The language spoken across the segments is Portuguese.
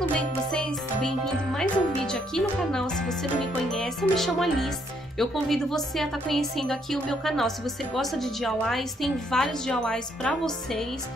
tudo bem com vocês? Bem-vindo a mais um vídeo aqui no canal. Se você não me conhece, eu me chamo Alice. Eu convido você a estar conhecendo aqui o meu canal. Se você gosta de DIYs, tem vários DIYs para vocês.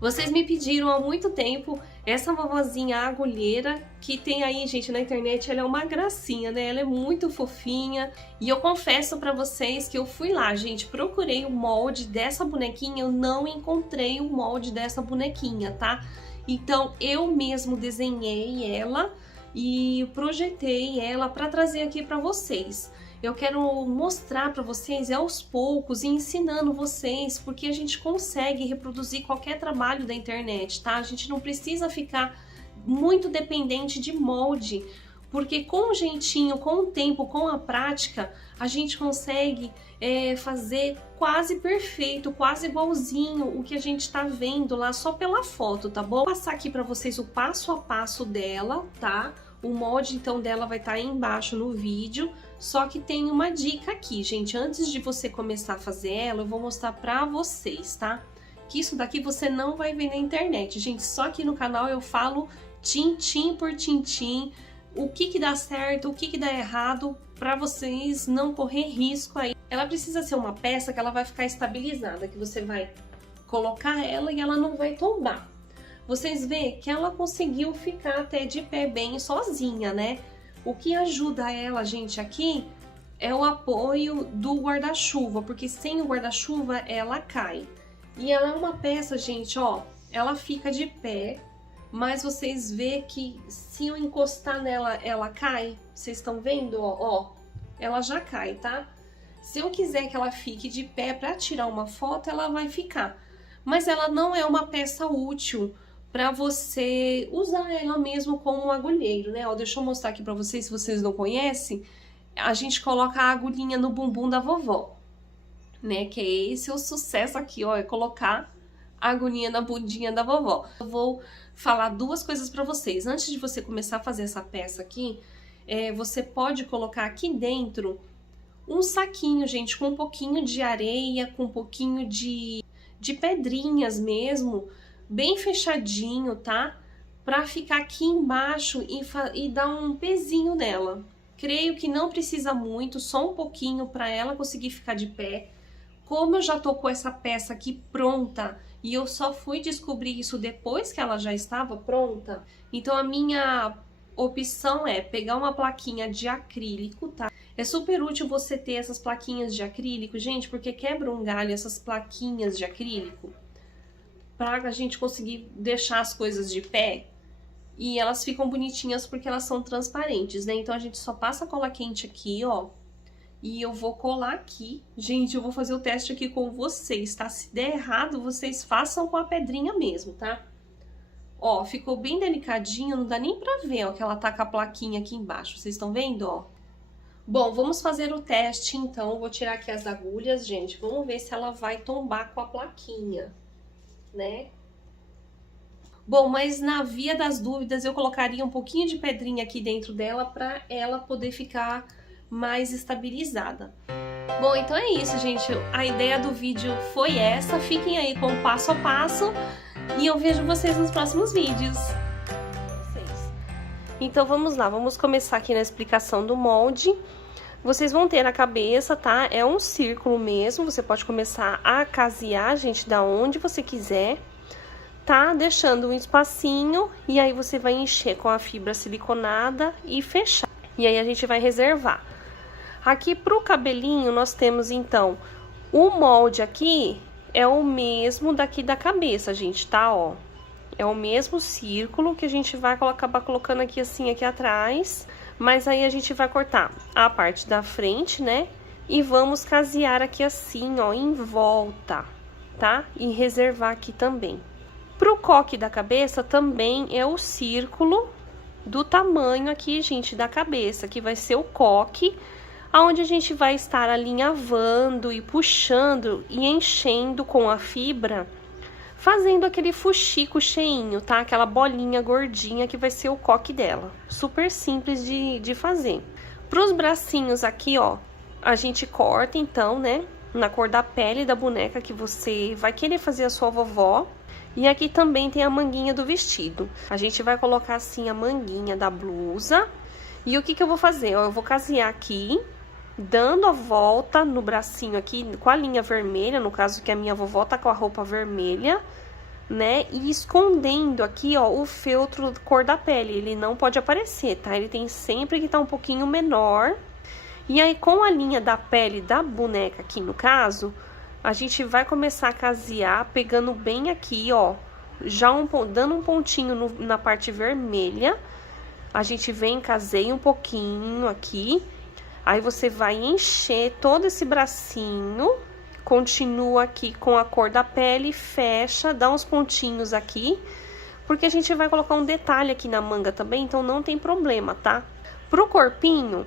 Vocês me pediram há muito tempo essa vovozinha agulheira, que tem aí, gente, na internet. Ela é uma gracinha, né? Ela é muito fofinha. E eu confesso pra vocês que eu fui lá, gente, procurei o molde dessa bonequinha, eu não encontrei o molde dessa bonequinha, tá? Então eu mesmo desenhei ela e projetei ela pra trazer aqui pra vocês. Eu quero mostrar para vocês aos poucos e ensinando vocês, porque a gente consegue reproduzir qualquer trabalho da internet, tá? A gente não precisa ficar muito dependente de molde, porque com o jeitinho, com o tempo, com a prática, a gente consegue fazer quase perfeito, quase igualzinho o que a gente tá vendo lá só pela foto, tá bom? Vou passar aqui para vocês o passo a passo dela, tá? O molde, então, dela vai estar aí embaixo no vídeo. Só que tem uma dica aqui, gente. Antes de você começar a fazer ela, eu vou mostrar pra vocês, tá? Que isso daqui você não vai ver na internet, gente. Só aqui no canal eu falo tintim por tintim, o que dá certo, o que dá errado, pra vocês não correr risco aí. Ela precisa ser uma peça que ela vai ficar estabilizada, que você vai colocar ela e ela não vai tombar. Vocês veem que ela conseguiu ficar até de pé bem sozinha, né? O que ajuda ela, gente, aqui é o apoio do guarda-chuva, porque sem o guarda-chuva ela cai. E ela é uma peça, gente, ó, ela fica de pé, mas vocês veem que se eu encostar nela, ela cai. Vocês estão vendo, ó, ela já cai, tá? Se eu quiser que ela fique de pé para tirar uma foto, ela vai ficar. Mas ela não é uma peça útil para você usar ela mesmo como um agulheiro, né? Ó, deixa eu mostrar aqui para vocês, se vocês não conhecem, a gente coloca a agulhinha no bumbum da vovó, né? Que é esse o sucesso aqui, ó, é colocar a agulhinha na bundinha da vovó. Eu vou falar duas coisas para vocês. Antes de você começar a fazer essa peça aqui, você pode colocar aqui dentro um saquinho, gente, com um pouquinho de areia, com um pouquinho de pedrinhas mesmo, bem fechadinho, tá? Pra ficar aqui embaixo e dar um pezinho nela. Creio que não precisa muito, só um pouquinho pra ela conseguir ficar de pé. Como eu já tô com essa peça aqui pronta e eu só fui descobrir isso depois que ela já estava pronta, então a minha opção é pegar uma plaquinha de acrílico, tá? É super útil você ter essas plaquinhas de acrílico, gente, porque quebra um galho essas plaquinhas de acrílico, para a gente conseguir deixar as coisas de pé e elas ficam bonitinhas porque elas são transparentes, né? Então a gente só passa cola quente aqui, ó, e eu vou colar aqui. Gente, eu vou fazer o teste aqui com vocês, tá? Se der errado, vocês façam com a pedrinha mesmo, tá? Ó, ficou bem delicadinho, não dá nem pra ver, ó, que ela tá com a plaquinha aqui embaixo. Vocês estão vendo, ó? Bom, vamos fazer o teste, então. Vou tirar aqui as agulhas, gente. Vamos ver se ela vai tombar com a plaquinha, né? Bom, mas na via das dúvidas eu colocaria um pouquinho de pedrinha aqui dentro dela para ela poder ficar mais estabilizada. Bom, então é isso, gente. A ideia do vídeo foi essa. Fiquem aí com o passo a passo e eu vejo vocês nos próximos vídeos. Então vamos lá, vamos começar aqui na explicação do molde. Vocês vão ter na cabeça, tá? É um círculo mesmo, você pode começar a casear, gente, da onde você quiser, tá? Deixando um espacinho e aí você vai encher com a fibra siliconada e fechar. E aí a gente vai reservar. Aqui pro cabelinho nós temos, então, o molde aqui é o mesmo daqui da cabeça, gente, tá? Ó, é o mesmo círculo que a gente vai acabar colocando aqui assim, aqui atrás. Mas aí a gente vai cortar a parte da frente, né? E vamos casear aqui assim, ó, em volta, tá? E reservar aqui também. Pro coque da cabeça também é o círculo do tamanho aqui, gente, da cabeça, que vai ser o coque, aonde a gente vai estar alinhavando e puxando e enchendo com a fibra, fazendo aquele fuxico cheinho, tá? Aquela bolinha gordinha que vai ser o coque dela. Super simples de fazer. Pros bracinhos aqui, ó, a gente corta, então, né? Na cor da pele da boneca que você vai querer fazer a sua vovó. E aqui também tem a manguinha do vestido. A gente vai colocar assim a manguinha da blusa. E o que que eu vou fazer? Ó, eu vou casear aqui, dando a volta no bracinho aqui com a linha vermelha, no caso que a minha vovó tá com a roupa vermelha, né? E escondendo aqui, ó, o feltro cor da pele. Ele não pode aparecer, tá? Ele tem sempre que estar um pouquinho menor. E aí, com a linha da pele da boneca aqui, no caso, a gente vai começar a casear, pegando bem aqui, ó, já dando um pontinho na parte vermelha. A gente vem, caseia um pouquinho aqui. Aí, você vai encher todo esse bracinho, continua aqui com a cor da pele, fecha, dá uns pontinhos aqui, porque a gente vai colocar um detalhe aqui na manga também, então não tem problema, tá? Pro corpinho,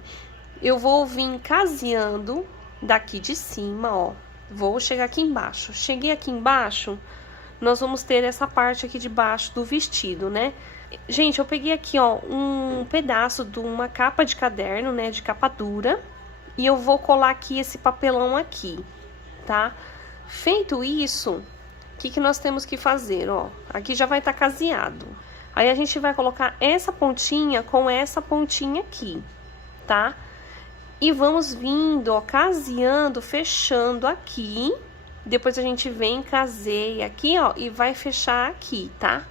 eu vou vir caseando daqui de cima, ó. Vou chegar aqui embaixo. Cheguei aqui embaixo, nós vamos ter essa parte aqui de baixo do vestido, né? Gente, eu peguei aqui, ó, um pedaço de uma capa de caderno, né, de capa dura, e eu vou colar aqui esse papelão aqui, tá? Feito isso, o que que nós temos que fazer, ó? Aqui já vai estar caseado. Aí, a gente vai colocar essa pontinha com essa pontinha aqui, tá? E vamos vindo, ó, caseando, fechando aqui. Depois a gente vem, caseia aqui, ó, e vai fechar aqui, tá?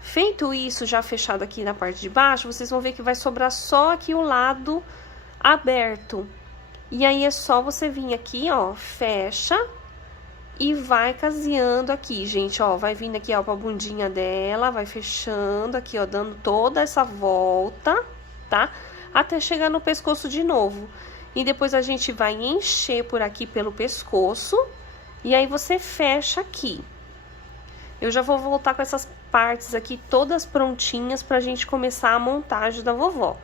Feito isso, já fechado aqui na parte de baixo, vocês vão ver que vai sobrar só aqui o lado aberto. E aí, é só você vir aqui, ó, fecha e vai caseando aqui, gente, ó. Vai vindo aqui, ó, pra bundinha dela, vai fechando aqui, ó, dando toda essa volta, tá? Até chegar no pescoço de novo. E depois a gente vai encher por aqui pelo pescoço. E aí, você fecha aqui. Eu já vou voltar com essas partes aqui todas prontinhas pra gente começar a montagem da vovó.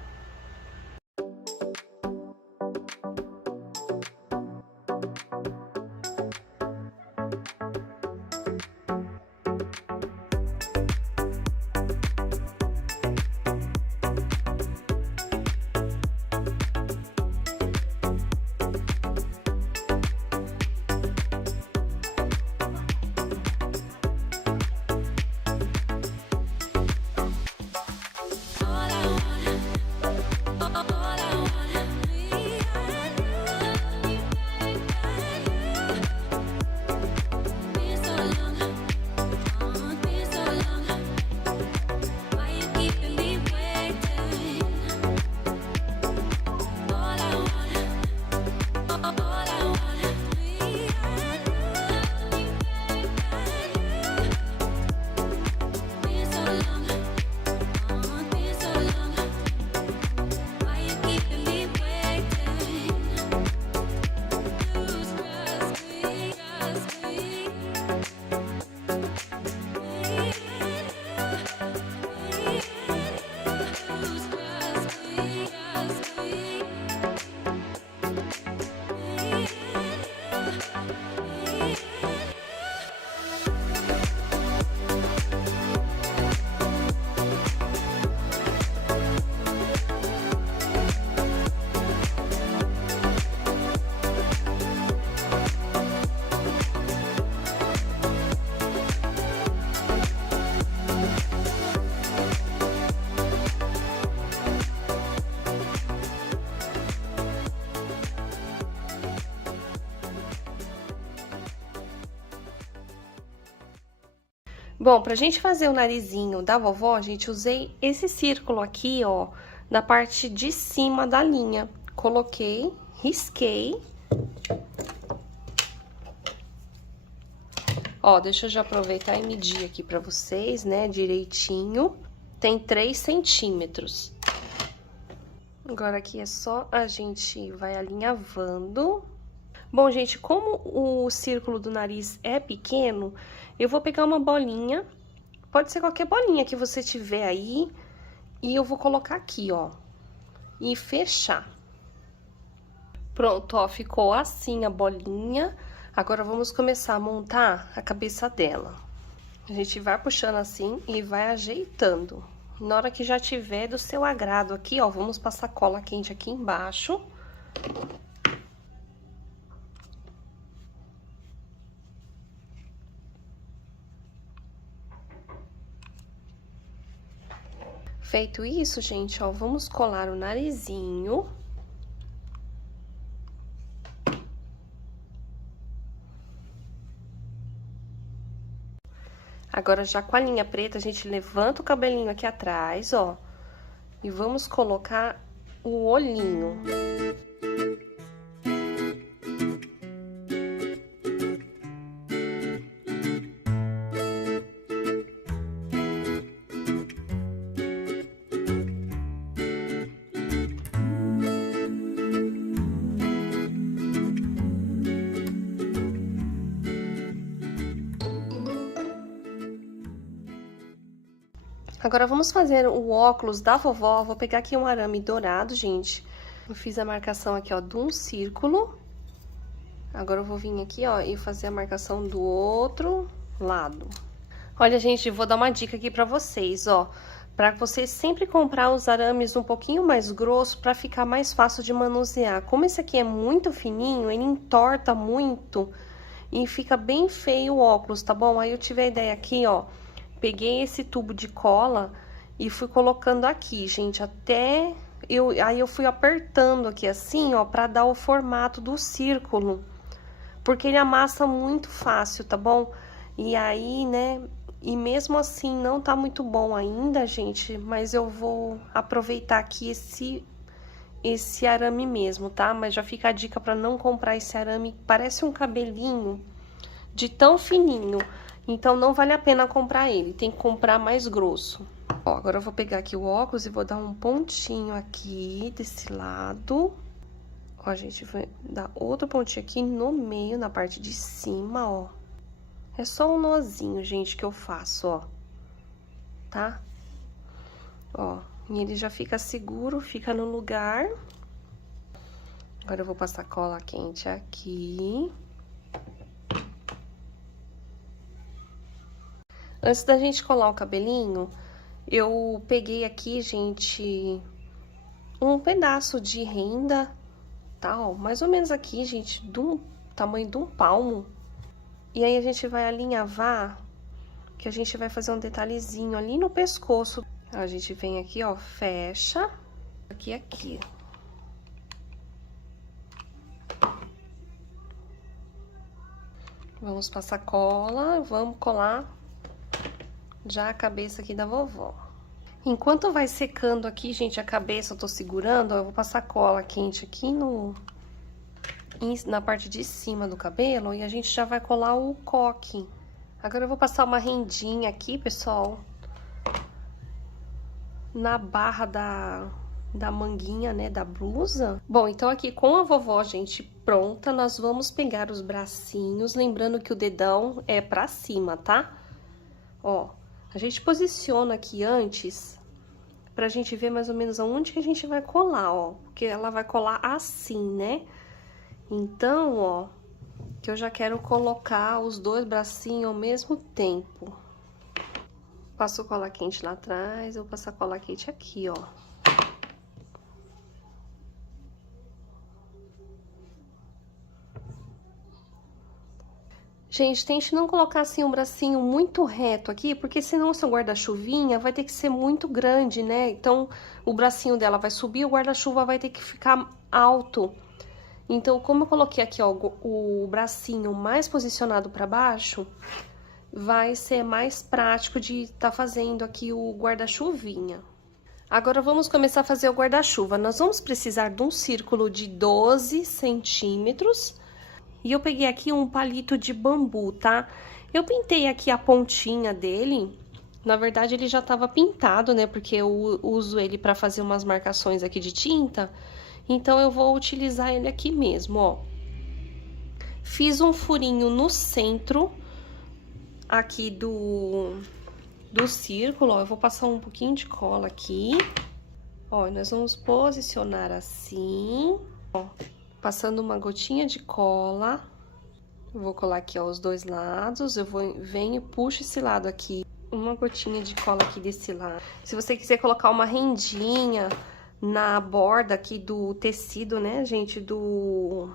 Bom, pra gente fazer o narizinho da vovó, gente, usei esse círculo aqui, ó, na parte de cima da linha. Coloquei, risquei. Ó, deixa eu já aproveitar e medir aqui pra vocês, né, direitinho. Tem 3 centímetros. Agora, aqui é só a gente vai alinhavando. Bom, gente, como o círculo do nariz é pequeno, eu vou pegar uma bolinha, pode ser qualquer bolinha que você tiver aí, e eu vou colocar aqui, ó, e fechar. Pronto, ó, ficou assim a bolinha. Agora, vamos começar a montar a cabeça dela. A gente vai puxando assim e vai ajeitando. Na hora que já tiver do seu agrado aqui, ó, vamos passar cola quente aqui embaixo. Feito isso, gente, ó, vamos colar o narizinho. Agora, já com a linha preta, a gente levanta o cabelinho aqui atrás, ó. E vamos colocar o olhinho. Agora, vamos fazer o óculos da vovó. Vou pegar aqui um arame dourado, gente. Eu fiz a marcação aqui, ó, de um círculo. Agora, eu vou vir aqui, ó, e fazer a marcação do outro lado. Olha, gente, vou dar uma dica aqui pra vocês, ó. Pra vocês sempre comprar os arames um pouquinho mais grosso pra ficar mais fácil de manusear. Como esse aqui é muito fininho, ele entorta muito e fica bem feio o óculos, tá bom? Aí, eu tive a ideia aqui, ó. Peguei esse tubo de cola e fui colocando aqui, gente, até... Aí eu fui apertando aqui assim, ó, pra dar o formato do círculo. Porque ele amassa muito fácil, tá bom? E aí, né, e mesmo assim não tá muito bom ainda, gente, mas eu vou aproveitar aqui esse arame mesmo, tá? Mas já fica a dica pra não comprar esse arame, parece um cabelinho de tão fininho. Então, não vale a pena comprar ele, tem que comprar mais grosso. Ó, agora eu vou pegar aqui o óculos e vou dar um pontinho aqui desse lado. Ó, a gente vai dar outro pontinho aqui no meio, na parte de cima, ó. É só um nozinho, gente, que eu faço, ó. Tá? Ó, e ele já fica seguro, fica no lugar. Agora eu vou passar cola quente aqui. Antes da gente colar o cabelinho, eu peguei aqui, gente, um pedaço de renda, tá? Ó, mais ou menos aqui, gente, do tamanho de um palmo. E aí, a gente vai alinhavar, que a gente vai fazer um detalhezinho ali no pescoço. A gente vem aqui, ó, fecha, aqui e aqui. Vamos passar cola, vamos colar já a cabeça aqui da vovó. Enquanto vai secando aqui, gente, a cabeça, eu tô segurando, ó, eu vou passar cola quente aqui na parte de cima do cabelo e a gente já vai colar o coque. Agora eu vou passar uma rendinha aqui, pessoal, na barra da manguinha, né, da blusa. Bom, então aqui com a vovó, gente, pronta, nós vamos pegar os bracinhos, lembrando que o dedão é pra cima, tá? Ó. A gente posiciona aqui antes, pra gente ver mais ou menos aonde que a gente vai colar, ó. Porque ela vai colar assim, né? Então, ó, que eu já quero colocar os dois bracinhos ao mesmo tempo. Passo cola quente lá atrás, eu vou passar cola quente aqui, ó. Gente, tente não colocar assim um bracinho muito reto aqui, porque senão o seu guarda-chuvinha vai ter que ser muito grande, né? Então, o bracinho dela vai subir, o guarda-chuva vai ter que ficar alto. Então, como eu coloquei aqui, ó, o bracinho mais posicionado pra baixo, vai ser mais prático de tá fazendo aqui o guarda-chuvinha. Agora, vamos começar a fazer o guarda-chuva. Nós vamos precisar de um círculo de 12 centímetros. E eu peguei aqui um palito de bambu, tá? Eu pintei aqui a pontinha dele. Na verdade, ele já tava pintado, né? Porque eu uso ele pra fazer umas marcações aqui de tinta. Então, eu vou utilizar ele aqui mesmo, ó. Fiz um furinho no centro aqui do círculo, ó. Eu vou passar um pouquinho de cola aqui. Ó, nós vamos posicionar assim, ó. Passando uma gotinha de cola, eu vou colar aqui, ó, os dois lados, venho e puxo esse lado aqui, uma gotinha de cola aqui desse lado. Se você quiser colocar uma rendinha na borda aqui do tecido, né, gente, do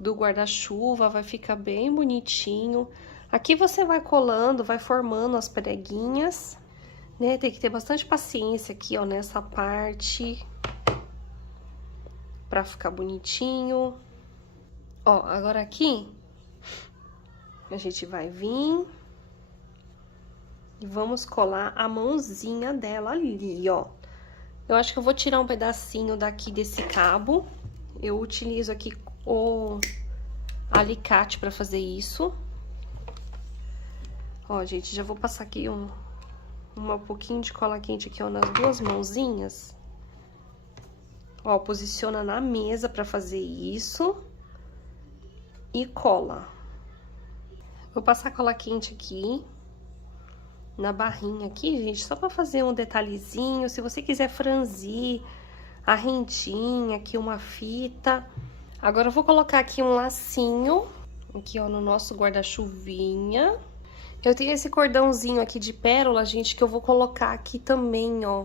guarda-chuva, vai ficar bem bonitinho. Aqui você vai colando, vai formando as preguinhas. né? Tem que ter bastante paciência aqui, ó, nessa parte, pra ficar bonitinho. Ó, agora aqui, a gente vai vir e vamos colar a mãozinha dela ali, ó. Eu acho que eu vou tirar um pedacinho daqui desse cabo. Eu utilizo aqui o alicate pra fazer isso. Ó, gente, já vou passar aqui um pouquinho de cola quente aqui, ó, nas duas mãozinhas. Ó, posiciona na mesa pra fazer isso. E cola. Vou passar cola quente aqui. Na barrinha aqui, gente, só pra fazer um detalhezinho. Se você quiser franzir a rentinha, aqui uma fita. Agora eu vou colocar aqui um lacinho, aqui, ó, no nosso guarda-chuvinha. Eu tenho esse cordãozinho aqui de pérola, gente, que eu vou colocar aqui também, ó,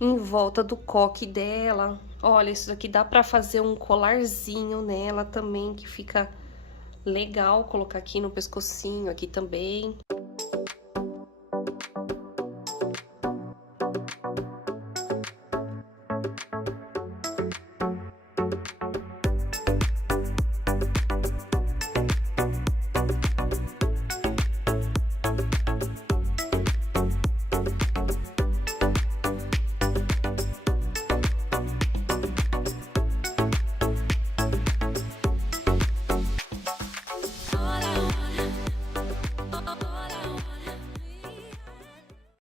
em volta do coque dela. Olha, isso daqui dá pra fazer um colarzinho nela também, que fica legal. Colocar aqui no pescocinho, aqui também.